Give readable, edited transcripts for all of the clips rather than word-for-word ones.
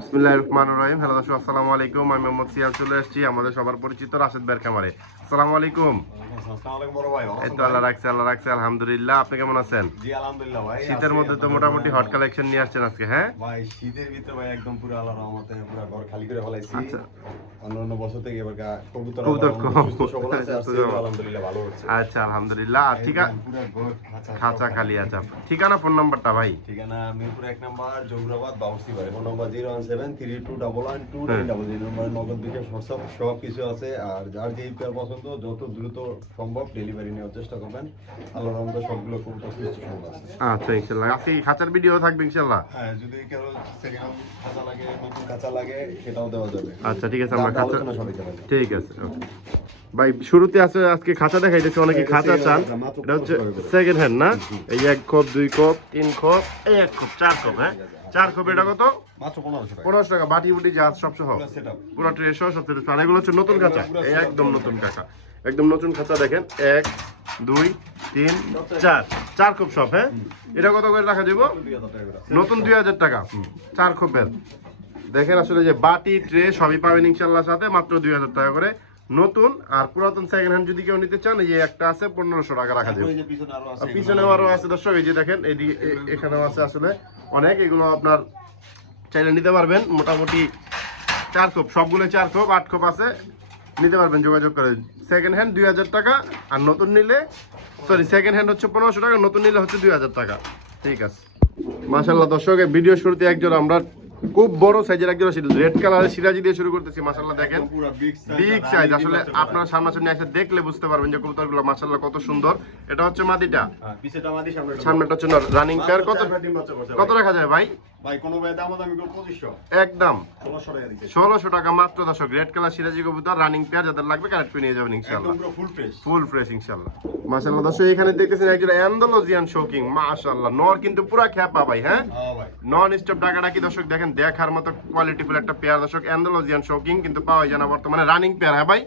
বিসমিল্লাহির রহমানির রহিম। হ্যালো দর্শক, আসসালামু আলাইকুম। আমি মোহাম্মদ সিয়াম চলে এসেছি আমাদের সবার পরিচিত রাশেদ ভাইয়ের খামারে। আসসালামু আলাইকুম। এই তো আল্লাহ রাখছে আলহামদুলিল্লাহ। আপনি কেমন আছেন? জি আলহামদুলিল্লাহ ভাই। শীতের মধ্যে তো মোটামুটি হট কালেকশন নিয়ে আসছেন আজকে, হ্যাঁ ভাই শীতের ভিতরে ভাই একদম পুরো আল্লাহর রহমতে পুরো ঘর খালি করে ফেলাইছি। আচ্ছা, অন্যান্য বছর থেকে এবার কবুতর কম। সুস্থ সবল আছে, আর আলহামদুলিল্লাহ ভালো হচ্ছে। আচ্ছা আলহামদুলিল্লাহ। আর পুরো ঘর খাঁচা খালি আছে। ঠিকানা ফোন নাম্বারটা ভাই? ঠিকানা মিরপুর 1 নম্বর জৌরাবাদ বাউসি বাড়ি, ফোন নাম্বার 01732112900। এই নম্বরে নগদ বিকাশ হোয়াটসঅ্যাপ সব কিছু আছে। আর যার যেই পেয়ার পছন্দ যত দ্রুত সম্ভব ডেলিভারি নেওয়ার চেষ্টা করবেন। আল্লাহর রহমতে সবগুলো কবুতর সুস্থ সবল আছে। আচ্ছা ইনশাআল্লাহ। আজকে খাঁচার ভিডিও থাকবে ইনশাআল্লাহ। হ্যাঁ, যদি কেউ সেকেন্ড খাঁচা লাগে, নতুন খাঁচা লাগে, সেটাও দেওয়া যাবে। আচ্ছা ঠিক আছে, আমরা খাঁচা আলোচনা সবাই যাবে। ঠিক আছে ওকে ভাই। শুরুতে আছে আজকে খাঁচা দেখাইতেছি, অনেকে খাঁচা চান। এটা হচ্ছে সেকেন্ড হ্যান্ড না? এই 1 খোপ 2 খোপ 3 খোপ এই 1 খোপ 4 খোপ, হ্যাঁ 4 খোপ। এটা কত? মাত্র 1500 টাকা। 1500 টাকা। বাটি বুটি জাহাজ সব সহ পুরো ট্রে সহ সব কিছু। আর এগুলো হচ্ছে নতুন খাঁচা, এই একদম নতুন কাকা, একদম নতুন খাঁচা। দেখেন 1 2 3 4 4 খোপ সব, হ্যাঁ। এটা কত করে রাখা যাবে? নতুন 2000 টাকা 4 খোপের। দেখেন আসলে যে বাটি ট্রে সবই পাবেন ইনশাআল্লাহ সাথে, মাত্র 2000 টাকা করে নতুন। আর পুরাতন সেকেন্ড হ্যান্ড যদি কেউ নিতে চান, এই যে একটা আছে 1500 টাকা রাখা যাবে। পিছনে আরো আছে দর্শক, এই যে দেখেন এইদিকে এখানেও আছে আসলে অনেক। এগুলো আপনার চাইলে নিতে পারবেন। মোটামুটি 4 খোপ, সবগুলো 4 খোপ 8 খোপ আছে, নিতে পারবেন যোগাযোগ করে। সেকেন্ড হ্যান্ড 2000 টাকা, আর নতুন নিলে সেকেন্ড হ্যান্ড হচ্ছে 1500 টাকা, নতুন নিলে হচ্ছে 2000 টাকা। ঠিক আছে মাশাআল্লাহ। দর্শক ভিডিও শুরুতে একজন আমরা খুব বড় সাইজের একজন রেড কালারের সিরাজি দিয়ে শুরু করতেছি। মাশাআল্লাহ দেখেন বিগ সাইজ। আসলে আপনারা সামনাসামনি এসে দেখলে বুঝতে পারবেন যে কবুতরগুলো মাশাআল্লাহ কত সুন্দর। এটা হচ্ছে মাদিটা, পিছেটা মাদি, সামনেটা হচ্ছে রানিং পেয়ার। কত রাখা যায় ভাই? ভাই কোন ভাই দাম আমি 2500, একদম 1600 টাকা দিতে। 1600 টাকা মাত্র দর্শক। রেড কালার সিরাজি কবুতর রানিং পেয়ার, যাদের লাগবে কালেক্ট করে নিয়ে যাবেন ইনশাআল্লাহ। একদম পুরো ফুল ফ্রেশ ইনশাআল্লাহ। মাশাআল্লাহ দর্শক এখানে দেখতেছেন একজন অ্যান্ডালুজিয়ান শৌকিং। মাশাআল্লাহ নর কিন্তু পুরো খ্যাপা ভাই, হ্যাঁ ভাই নন স্টপ ডাকাডাকি। দর্শক দেখেন দেখার মতো কোয়ালিটিফুল একটা পেয়ার দর্শক। অ্যান্ডালুজিয়ান শৌকিং কিন্তু পাওয়া যায় না বর্তমানে, রানিং পেয়ার। হ্যাঁ ভাই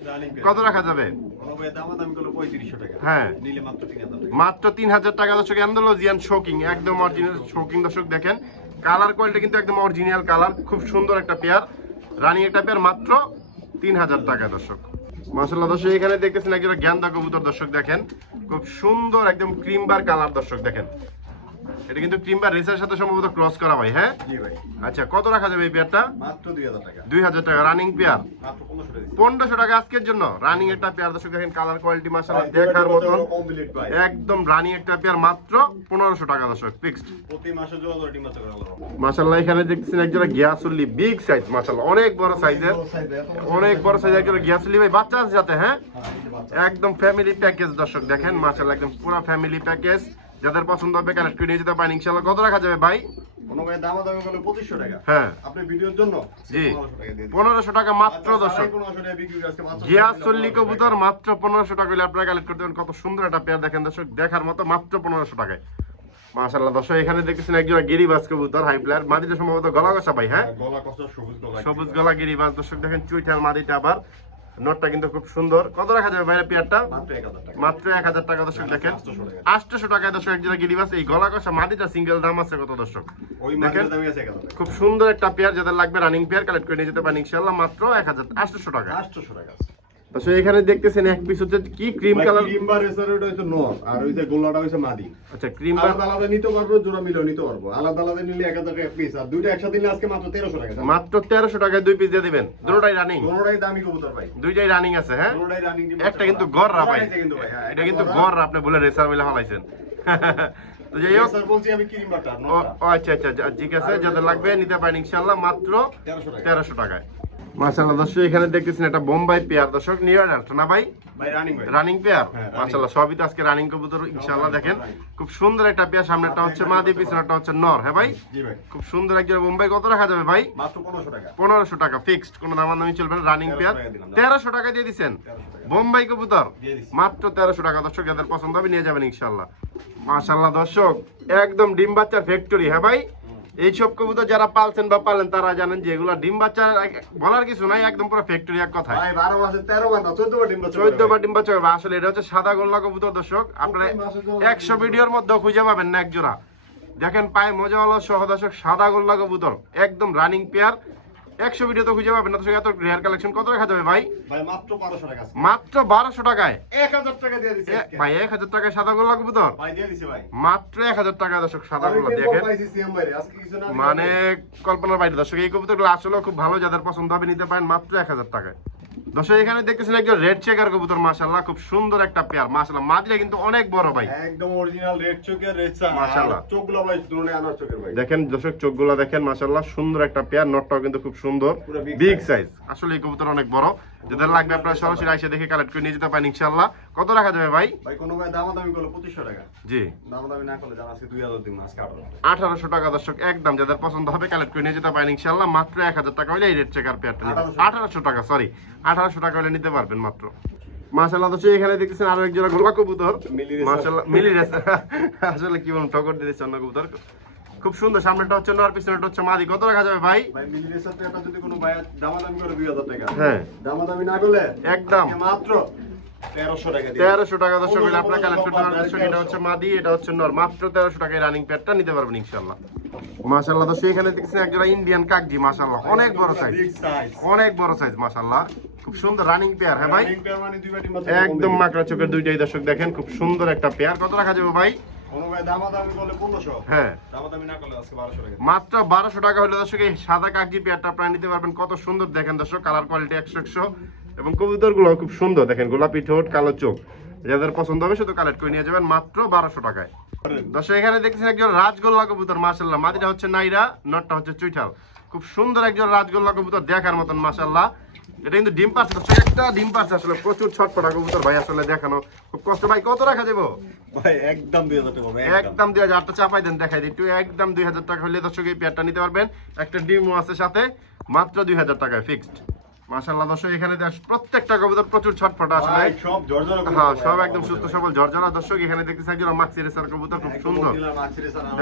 কত রাখা যাবে? কোন ভাই দাম আমি 3500 টাকা, হ্যাঁ নিলে মাত্র 3000 টাকা। মাত্র 3000 টাকা দর্শক। অ্যান্ডালুজিয়ান শৌকিং একদম অরিজিনাল শৌকিং দর্শক। দেখেন কালার কোয়ালিটি কিন্তু একদম অরিজিনাল কালার, খুব সুন্দর একটা পেয়ার, রানিং একটা পেয়ার, মাত্র 3000 টাকা দর্শক। মাশাআল্লাহ দর্শক এখানে দেখতেছেন একজন গ্যান্দা কবুতর দর্শক। দেখেন খুব সুন্দর একদম ক্রিম বার কালার দর্শক। দেখেন এটা কিন্তু ক্রিম বার রেসার সাথে সম্ভবত ক্রস করা ভাই, হ্যাঁ জি ভাই। আচ্ছা কত রাখা যাবে এই পেয়ারটা? মাত্র 2000 টাকা। 2000 টাকা রানিং পেয়ার, মাত্র 1500 টাকা। 1500 টাকা আজকের জন্য রানিং একটা পেয়ার দর্শক। দেখেন কালার কোয়ালিটি মাশাআল্লাহ দেখার মতন, কমপ্লিট ভাই। একদম রানিং একটা পেয়ার, মাত্র 1500 টাকা দর্শক ফিক্সড। প্রতি মাসে জোড়া জোড়া ডিম বাচ্চা করে আল্লাহর রহমতে। মাশাআল্লাহ এখানে দেখতেছেন একজন গিয়াসুল্লি বিগ সাইজ, মাশাআল্লাহ অনেক বড় সাইজের, অনেক বড় সাইজের একজন গিয়াসুল্লি ভাই। বাচ্চা আছে সাথে, হ্যাঁ একদম ফ্যামিলি প্যাকেজ দর্শক। দেখেন মাশাআল্লাহ একদম পুরো ফ্যামিলি প্যাকেজ, যাদের পছন্দ হবে কালেক্ট করে নিয়ে যেতে পারেন ইনশাআল্লাহ। কত রাখা যাবে ভাই? কোন ভাই দাম আমি বলে 2500 টাকা, হ্যাঁ আপনি ভিডিওর জন্য জি 1500 টাকা দিয়ে দিন। 1500 টাকা মাত্র দর্শক। 1500 টাকা বিক্রি করে আজকে মাত্র গিয়াসুল্লি কবুতর মাত্র 1500 টাকা হলে আপনারা কালেক্ট করতে পারেন। কত সুন্দর একটা পেয়ার দেখেন দর্শক, দেখার মতো, মাত্র 1500 টাকায়। মাশাআল্লাহ দর্শক এখানে দেখতেছেন একজন গিরিবাজ কবুতর হাই প্লেয়ার, মাদিটা সম্ভবত গলা কষা ভাই, হ্যাঁ গলা কষ্ট সবুজ গলা, সবুজ গলা গিরিবাজ দর্শক। দেখেন চুইঠাল মাদিটা, আবার নটটা কিন্তু খুব সুন্দর। কত রাখা যাবে ভাই পেয়ারটা? মাত্র 1000 টাকা। মাত্র 1000 টাকা দর্শক। দেখেন 800 টাকায় দর্শক একজন গিরিবাজ। এই গলা কষা মাদিটা সিঙ্গেল দাম আছে কত দর্শক? ওই দেখেন মাছের দামই আছে 1000 টাকা। খুব সুন্দর একটা পেয়ার, যাদের লাগবে রানিং পেয়ার কালেক্ট করে নিয়ে যেতে পারেন ইনশাআল্লাহ, মাত্র 800 টাকা। 800 টাকা আছে। দর্শক এখানে দেখতেছেন এক পিস হচ্ছে কি ক্রিম কালার। ক্রিম বার এসে ওটা হচ্ছে নর, আর ওই যে গোলাটা হচ্ছে মাদি। আচ্ছা ক্রিম আলাদা আলাদা নিতে পারবো, জোড়া মিলেও নিতে পারবো। আলাদা আলাদা নিলে 1000 টাকা পিস, আর দুইটা একসাথে নিলে আজকে মাত্র 1300 টাকা। মাত্র 1300 টাকায় 2 পিস দিয়ে দিবেন। দুটোটাই রানিং, কোনটাই দামি কবুতর ভাই, দুইটাই রানিং আছে, হ্যাঁ কোনটাই রানিং। একটা কিন্তু গররা ভাই, কিন্তু ভাই হ্যাঁ, এটা কিন্তু গররা, আপনি বলে রেসার মিলে হালাইছেন। তো যাই হোক, স্যার বলছি আমি ক্রিম বারটা ও আচ্ছা আচ্ছা ঠিক আছে, যাদের লাগবে নিতে পারেন ইনশাআল্লাহ, মাত্র 1300 টাকায়। মাশাআল্লাহ দর্শক এখানে দেখতেছেন এটা বোম্বাই পেয়ার দর্শক, নিউ অ্যাডাল্ট না ভাই? ভাই রানিং ভাই, রানিং পেয়ার হ্যাঁ, মাশাআল্লাহ সবই তো আজকে রানিং কবুতর ইনশাআল্লাহ। দেখেন খুব সুন্দর একটা পেয়ার, সামনেটা হচ্ছে মাদি, পিছনেরটা হচ্ছে নর, হ্যাঁ ভাই জি ভাই। খুব সুন্দর একজন বোম্বাই। কত রাখা যাবে ভাই? মাত্র 1500 টাকা। 1500 টাকা ফিক্সড, কোনো দামাদামি চলবে না। রানিং পেয়ার 1300 টাকা দিয়ে দিচ্ছেন। বোম্বাই কবুতর মাত্র 1300 টাকা দর্শক, যাদের পছন্দ হবে নিয়ে যাবেন ইনশাআল্লাহ। মাশাআল্লাহ দর্শক একদম ডিম বাচ্চার ফ্যাক্টরি, হ্যাঁ ভাই এইসব কবুতর যারা পালছেন বা পালেন তারা জানেন যে এগুলা ডিম বাচ্চা বলার কিছু নাই, একদম পুরো ফ্যাক্টরি এক কথায়। ভাই 12 মাসে 13 বার না 14 বার ডিম বাচ্চা, 14 বার ডিম বাচ্চা হবে। আসলে এটা হচ্ছে সাদা গোল্লা কবুতর দর্শক, আপনারা 100 ভিডিওর মধ্যে খুঁজে পাবেন না এক জোড়া। দেখেন পায়ে মজা হলো সহ দর্শক, সাদা গোল্লা কবুতর একদম রানিং পেয়ার, 100 ভিডিও তো খুঁজে পাবেন না, দর্শক এত রেয়ার কালেকশন কত রাখা যাবে ভাই? ভাই মাত্র 1200 টাকা আছে। মাত্র 1200 টাকায় 1000 টাকা দিয়ে দিছি আজকে। ভাই 1000 টাকায় সাদা গোল্লা কবুতর ভাই দিয়ে দিছি ভাই। মাত্র 1000 টাকা দর্শক সাদা গোল্লা দেখেন, পাইছি সিএম ভাই আজকে কিছু না মানে কল্পনার বাইরে দর্শক। এই কবুতরগুলো আসলে খুব ভালো, যাদের পছন্দ হবে নিতে পারেন মাত্র 1000 টাকায়। দর্শক এখানে দেখতেছেন একজন রেড চেকার কবুতর, মাশাআল্লাহ খুব সুন্দর একটা পেয়ার, মাশাআল্লাহ মাদিটা কিন্তু অনেক বড় ভাই, একদম অরিজিনাল রেড চোখের রেচা মাশাআল্লাহ। চোখগুলো ভাই দুনে আনার চোখের ভাই। দেখেন দর্শক চোখগুলো দেখেন, মাশাআল্লাহ সুন্দর একটা পেয়ার, নটটাও কিন্তু খুব সুন্দর, পুরো বিগ সাইজ। আসলে এই কবুতর অনেক বড়, যাদের লাগবে আপনারা সরাসরি এসে দেখে কালেক্ট করে নিয়ে যেতে পারেন ইনশাআল্লাহ। কত রাখা যাবে ভাই? ভাই কোনো ভাই দামাদামি করলে 2500 টাকা। জি দামাদামি না করলে জান আজকে 2000 দিন আজকে 1800 টাকা দর্শক একদম, যাদের পছন্দ হবে কালেক্ট করে নিয়ে যেতে পারেন ইনশাআল্লাহ। মাত্র 1000 টাকা হলে এই রেড চেকার পেয়ারটা নিতে 1800 টাকা, সরি 1800 টাকা হলে নিতে পারবেন মাত্র। মাশাআল্লাহ দর্শক এখানে দেখতেছেন আরো এক জোড়া গোল্লা কবুতর, মাশাআল্লাহ মিলি রেসার। আসলে কি বলবো, ঠকর দিয়ে দিচ্ছে অন্য কবুতর, খুব সুন্দর। সামনেটা হচ্ছে নর, পিছনেটা হচ্ছে মাদি। কত রাখা যাবে ভাই? ভাই মিলি রেসার পেয়ারটা যদি কোনো ভাই দামাদামি করে 2000 টাকা। হ্যাঁ দামাদামি না করলে একদম মাত্র 1300 টাকা দিয়ে। 1300 টাকা দর্শক হলে আপনারা কালেক্ট করতে পারবেন। দর্শক এটা হচ্ছে মাদি, এটা হচ্ছে নর, মাত্র 1300 টাকায় রানিং পেয়ারটা নিতে পারবেন ইনশাআল্লাহ। মাশাআল্লাহ দর্শক এখানে দেখছেন একজোড়া ইন্ডিয়ান কাকজি, মাশাআল্লাহ অনেক বড় সাইজ, বিগ সাইজ। অনেক বড় সাইজ মাশাআল্লাহ, খুব সুন্দর রানিং পেয়ার। হ্যাঁ ভাই রানিং পেয়ার মানে দুই বাটি মাত্র। একদম মাকড়া চোখের দুইটাই দর্শক দেখেন, খুব সুন্দর একটা পেয়ার। কত রাখা যাবে ভাই? কোনো ভাই দামাদামি করলে 1500। হ্যাঁ দামাদামি না করলে আজকে 1200 টাকা। মাত্র 1200 টাকা হলে দর্শক এই সাদা কাকজি পেয়ারটা আপনারা নিতে পারবেন। কত সুন্দর দেখেন দর্শক, কালার কোয়ালিটি 100 এবং কবুতরগুলো খুব সুন্দর দেখেন, গোলাপি ঠোঁট কালো চোখ, যাদের পছন্দ হবে শুধু কালেক্ট করে নিয়ে যাবেন মাত্র 1200 টাকায়। দর্শক এখানে দেখছেন একজন রাজগোল্লা কবুতর, মাশাআল্লাহ মাদিটা হচ্ছে নাইরা, নটটা হচ্ছে চুইঠাল, খুব সুন্দর একজন রাজগোল্লা কবুতর দেখার মতন মাশাআল্লাহ। এটা কিন্তু ডিম পাচ্ছে দর্শক, একটা ডিম পাচ্ছে, আসলে প্রচুর ছটপটা কবুতর ভাই, আসলে দেখানো খুব কষ্ট। ভাই কত রাখা যাবো? ভাই একদম 2000 টাকা ভাই। একদম 2000 চাপাই দেন, দেখাই দিই একটু, একদম 2000 টাকা হলে দর্শক এই পেয়ারটা নিতে পারবেন। একটা ডিমও আছে সাথে, মাত্র 2000 টাকায় ফিক্সড। মাশাআল্লাহ দর্শক এখানে প্রত্যেকটা কবুতর প্রচুর ছটফটা আসলে, ভাই সব জর্জরা কবুতর। হ্যাঁ সব একদম সুস্থ সবল ঝরঝরা। দর্শক এখানে দেখতেছেন একজন মাক্সি রেসার কবুতর, খুব সুন্দর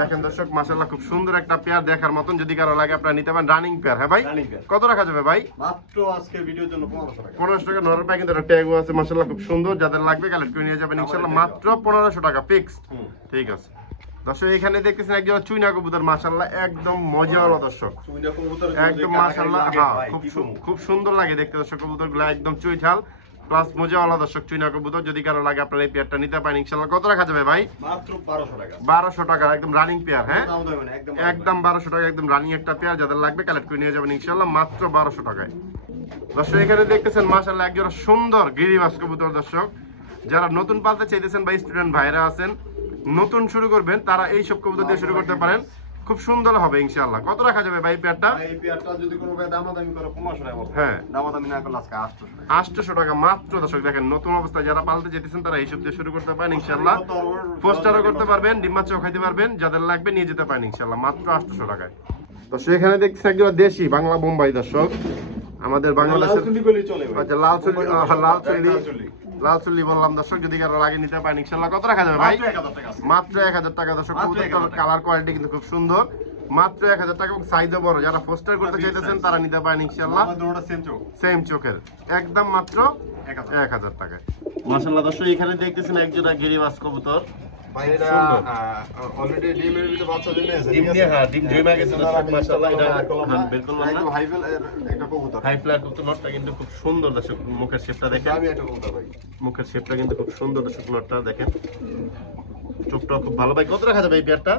দেখেন দর্শক, মাশাআল্লাহ খুব সুন্দর একটা পেয়ার দেখার মতন। যদি কারো লাগে আপনারা নিতে পারেন রানিং পেয়ার। হ্যাঁ ভাই রানিং পেয়ার। কত রাখা যাবে ভাই? মাত্র আজকে ভিডিওর জন্য 1500 টাকা। 1500 টাকা নরের পায়, কিন্তু একটা ট্যাগও আছে মাশাআল্লাহ খুব সুন্দর, যাদের লাগবে কালেক্ট করে নিয়ে যাবেন ইনশাআল্লাহ মাত্র 1500 টাকা ফিক্সড। ঠিক আছে দর্শক এখানে দেখতেছেন একজন চুইনা কবুতর, মাশাআল্লাহ একদম মজাওয়ালা দর্শক, চুইনা কবুতর একদম মাশাআল্লাহ, হ্যাঁ খুব সুন্দর লাগে দেখতে দর্শক কবুতরগুলো, একদম চুইঠাল প্লাস মজাওয়ালা দর্শক চুইনা কবুতর। যদি কারো লাগে আপনারা এই পেয়ারটা নিতে পারেন ইনশাআল্লাহ। কত রাখা যাবে ভাই? মাত্র 1200 টাকা। 1200 টাকা একদম রানিং পেয়ার। হ্যাঁ দাম দেবেন একদম একদম 1200 টাকা একদম রানিং একটা পেয়ার, যাদের লাগবে কালেক্ট করে নিয়ে যাবেন ইনশাআল্লাহ মাত্র 1200 টাকায়। দর্শক এখানে দেখতেছেন মাশাআল্লাহ একজোড়া সুন্দর গিরিবাস কবুতর দর্শক, যারা নতুন পালতে চাইতেছেন বা স্টুডেন্ট ভাইরা আছেন, নতুন শুরু করবেন, তারা এই সব কবুতর দিয়ে শুরু করতে পারেন, খুব সুন্দর হবে ইনশাআল্লাহ। কত রাখা যাবে ভাই পেয়ারটা? এই পেয়ারটা যদি কোনো ভাই দামাদামি করে 1500 টাকা বলতে। হ্যাঁ দামাদামি না করলে আজকে 800 টাকা। 800 টাকা মাত্র দর্শক দেখেন, নতুন অবস্থায় যারা পালতে যেতেছেন তারা এইসব দিয়ে শুরু করতে পারেন ইনশাআল্লাহ। পোস্টারও করতে পারবেন, ডিম বাচ্চাও খাইতে পারবেন, যাদের লাগবে নিয়ে যেতে পারেন ইনশাআল্লাহ মাত্র 800 টাকায়। তো সেখানে দেখছি একজন দেশি বাংলা বোম্বাই দর্শক, আমাদের বাংলাদেশের লাল চুল্লি বলেই চলে ভাই। আচ্ছা লাল চুল্লি বললাম দর্শক, যদি কারো লাগে নিতে পারেন ইনশাআল্লাহ। কত রাখা যাবে ভাই? মাত্র 1000 টাকা আছে। মাত্র 1000 টাকা দর্শক, মাত্র 1000 টাকা। কালার কোয়ালিটি কিন্তু খুব সুন্দর, মাত্র 1000 টাকা এবং সাইজও বড়। যারা পোস্টার করতে চাইতেছেন তারা নিতে পারেন ইনশাআল্লাহ, আমাদের ওটা সেম চোখ। সেম চোখের একদম মাত্র 1000 টাকায়। মাশাআল্লাহ দর্শক এখানে দেখতেছেন একজোড়া গিরিবাস কবুতর, ভাই এটা অলরেডি ডিমের ভিতরে বাচ্চা জমে আছে। ডিম নিয়ে, হ্যাঁ ডিম জমে গেছে দর্শক মাশাআল্লাহ। এটা বের করলাম না, একদম হাইভেল একটা কবুতর। হাই ফ্লায়ার কবুতর, নটটা কিন্তু খুব সুন্দর দর্শক, মুখের শেপটা দেখেন, আমি একটা কবুতর ভাই। মুখের শেপটা কিন্তু খুব সুন্দর দর্শক, নটটা দেখেন, চোখটা খুব ভালো। ভাই কত রাখা যাবে এই পেয়ারটা?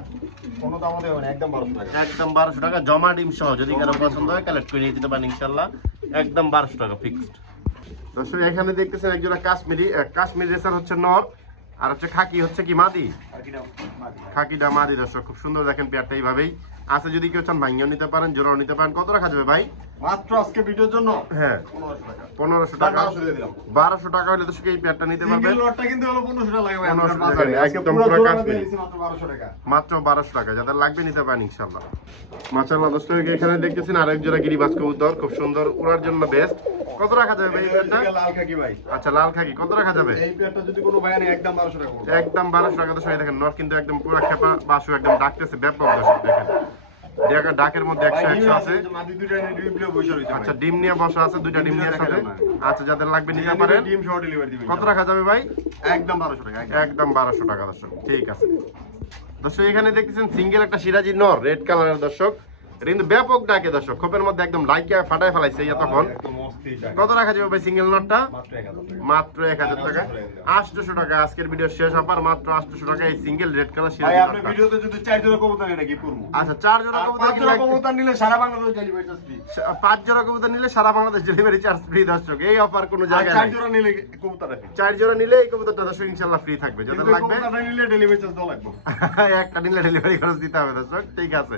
কোনো দাম দেবে না, একদম 1200 টাকা। একদম 1200 টাকা জমা ডিম সহ, যদি কারো পছন্দ হয় কালেক্ট করে নিয়ে যেতে পারেন ইনশাআল্লাহ একদম 1200 টাকা ফিক্সড। দর্শক এখানে দেখতেছেন একজোড়া কাশ্মীরি রেসার হচ্ছে নর, আর হচ্ছে খাকি হচ্ছে কি মাদি, আর কি নাম? খাকিটা মাদি দর্শক, খুব সুন্দর দেখেন পেয়ারটা এইভাবেই আছে। যদি কেউ চান ভাঙ্গিও নিতে পারেন, জোড়াও নিতে পারেন। কত রাখা যাবে ভাই? মাত্র আজকে ভিডিওর জন্য হ্যাঁ 1500 টাকা। 1500 টাকা। 1200 দিয়ে দিলাম। 1200 টাকা হলে দর্শক এই পেয়ারটা নিতে পারবেন সিঙ্গেল লটটা কিন্তু হলো 1500 টাকা লাগে ভাই। 1500 আপনার টাকা, বাজারে আজকে একদম পুরো পুরো জোড়া কাশ্মীরি। দিয়েছি মাত্র 1200 টাকা। মাত্র 1200 টাকা, যাদের লাগবে নিতে পারেন ইনশাআল্লাহ। মাশাআল্লাহ দর্শক এখানে দেখতেছেন আরেক জোড়া গিরিবাস কবুতর, খুব সুন্দর, উড়ার জন্য বেস্ট। কত রাখা যাবে এই পেয়ারটা? এটা লাল খাকি ভাই। আচ্ছা লাল খাকি কত রাখা যাবে? এই পেয়ারটা যদি কোনো ভাই আনে একদম 1200 টাকা পড়বে। একদম 1200 টাকা দর্শক। দেখেন নর কিন্তু একদম পুরো খেপা, বাসু একদম ডাকতেছে ব্যাপক দর্শক দেখেন, ডাকের মধ্যে 100 আছে। মাদি দুইটা এনে ডিম প্লে বসে রইছে। আচ্ছা ডিম নিয়ে বসা আছে, দুইটা ডিম নিয়ে সাথে। আচ্ছা যাদের লাগবে নিতে পারেন, ডিম সহ ডেলিভারি দিবেন। কত রাখা যাবে ভাই? একদম 1200 টাকা। একদম 1200 টাকা দর্শক। ঠিক আছে দর্শক এখানে দেখতেছেন সিঙ্গেল একটা সিরাজি নর রেড কালারের দর্শক, এটা কিন্তু ব্যাপক ডাকে দর্শক, খোপের মধ্যে একদম লাইকা ফাটায় ফেলাইছে তখন। একদম অস্থির টাকা। কত রাখা যাবে ভাই সিঙ্গেল নটটা? মাত্র 1000 টাকা। মাত্র 1000 টাকা, 800 টাকা। আজকের ভিডিও শেষ হবার মাত্র 800 টাকা এই সিঙ্গেল রেড কালার ভাই সিরাজি আপনি নটটা। ভিডিওতে যদি 4 জোড়া কবুতর এটা কি করব? আচ্ছা 4 জোড়া আর কবুতর 5 জোড়া কবুতর নিলে সারা বাংলাদেশ ডেলিভারি চার্জ ফ্রি। 5 জোড়া কবুতর নিলে সারা বাংলাদেশ ডেলিভারি চার্জ ফ্রি দর্শক। এই অফার কোনো আর জায়গায় 4 নাই। জোড়া নিলে কবুতর রাখি। 4 জোড়া নিলে এই কবুতরটা দর্শক ইনশাআল্লাহ ফ্রি থাকবে। যাদের কিন্তু লাগবে কবুতর নিলে ডেলিভারি চার্জ দেওয়া লাগবে। একটা নিলে ডেলিভারি খরচ দিতে হবে দর্শক, ঠিক আছে।